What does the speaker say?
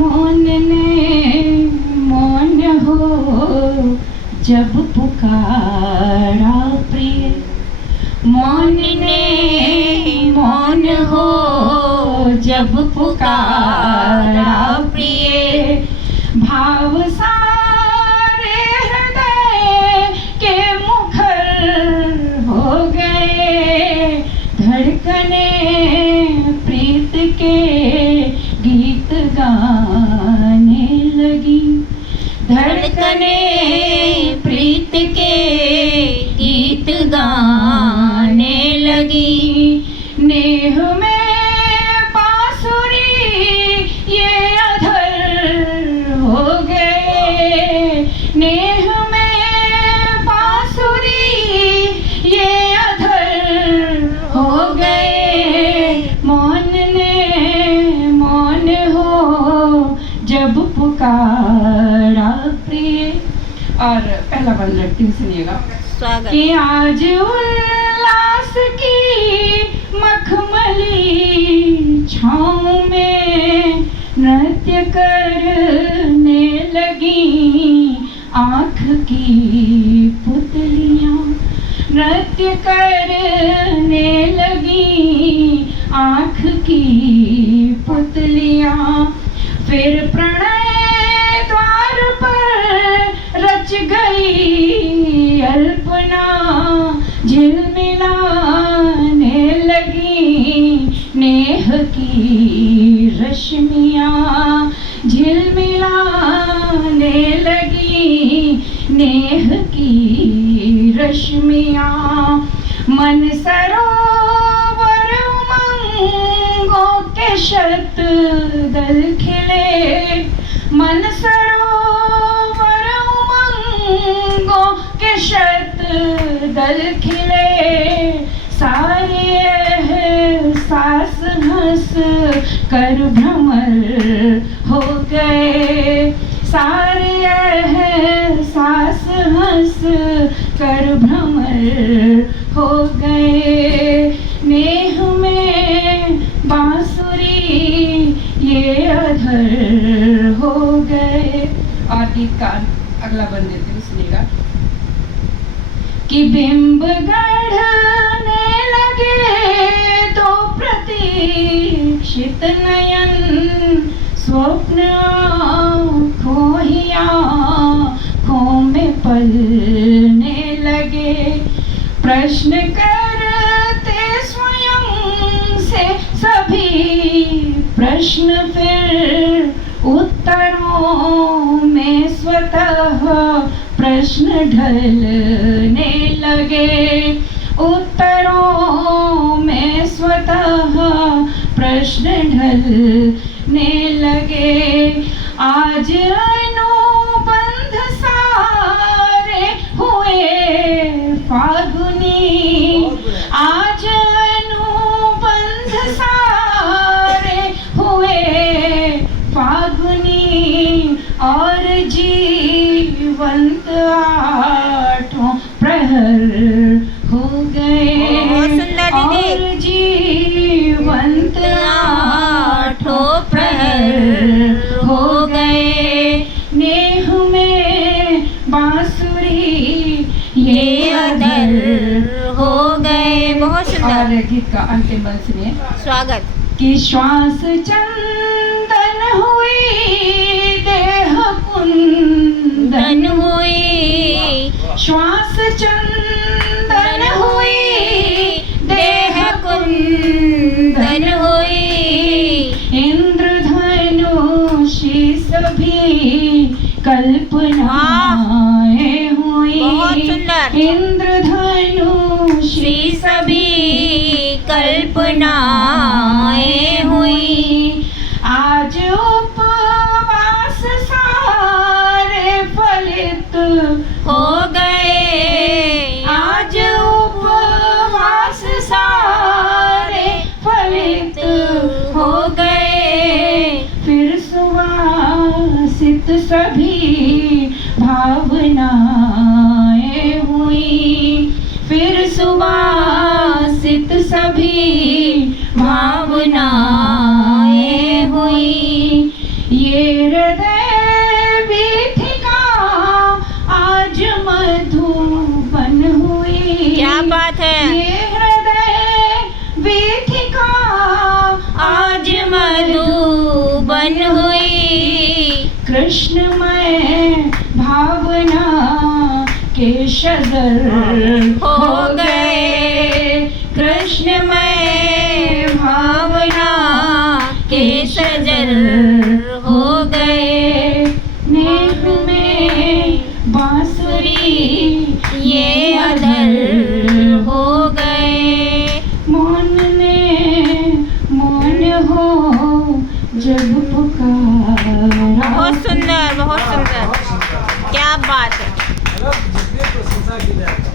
मौन ने मौन हो जब पुकारा प्रिय, मौन ने मौन हो जब पुकारा प्रिय, भाव सारे हृदय के मुखर हो गए, धड़कने प्रीत के गीत गाने लगी, धड़कने प्रीत के गीत गाने लगी, नेह में बांसुरी ये अधर हो गए, नेह में बांसुरी ये अधर हो गए, मौन ने मौन हो जब पुकारा प्रिय। और पहला बंद रखती हूँ, सुनिएगा। स्वागत। कि आज उल्लास की मखमली छाँव में नृत्य करने लगी आँख की पुतलियाँ, नृत्य करने लगी आँख की पुतलियाँ, फिर प्रणय द्वार पर रच गई अल्पना, झिलमिलाने लगी नेह की रश्मियाँ, झिलमिलाने लगी नेह की रश्मियाँ, मन सरोवर उमंगों के शत दल खिले, मन सरोवर उमंगों के शत दल खिले, सारे एहसास हंस कर भ्रमर हो गए, सारे एहसास हंस कर भ्रमर हो गए, नेह में बांसुरी ये अधर हो गए। और गीत का अगला बंद देते हैं, सुनिएगा। कि बिंब गढ़ने लगे तो प्रतीक्षित नयन, स्वप्न आँखों ही आँखों में पलने लगे, प्रश्न करते स्वयं से सभी प्रश्न, फिर उत्तरों में स्वतः प्रश्न ढलने लगे, उत्तरों में स्वतः प्रश्न ढलने लगे, आज अनुबंध सारे हुए फागुनी, आज अनुबंध सारे हुए फागुनी, और जीवंत आठों प्रहर हो गए, और जीवंत आठों प्रहर हो गए, नेह में बांसुरी ये अधर हो गए। बहुत सुंदर। और गीत का अंतिम बंद सुनिए। स्वागत। कि श्वास चंदन हुई देह कुंदन हुई, श्वास चंदन हुई देह कुंदन हुई, इंद्रधनुषी सभी कल्पनाएं हुई, इंद्रधनुषी सभी कल्पनाएं हुई, आज उपवास सारे फलित हो गए, आज उपवास सारे फलित हो गए, फिर सुवासित सभी भावनाएं हुई, फिर सुवासित सभी भावनाएं हुई, ये शजर हो गए, कृष्णमय भावना के सजर हो गए। नेह में बांसुरी ये अधर हो गए, मौन ने मौन हो जब पुकारा। बहुत सुंदर, बहुत सुंदर, क्या बात है। जितनी प्रशंसा की जाए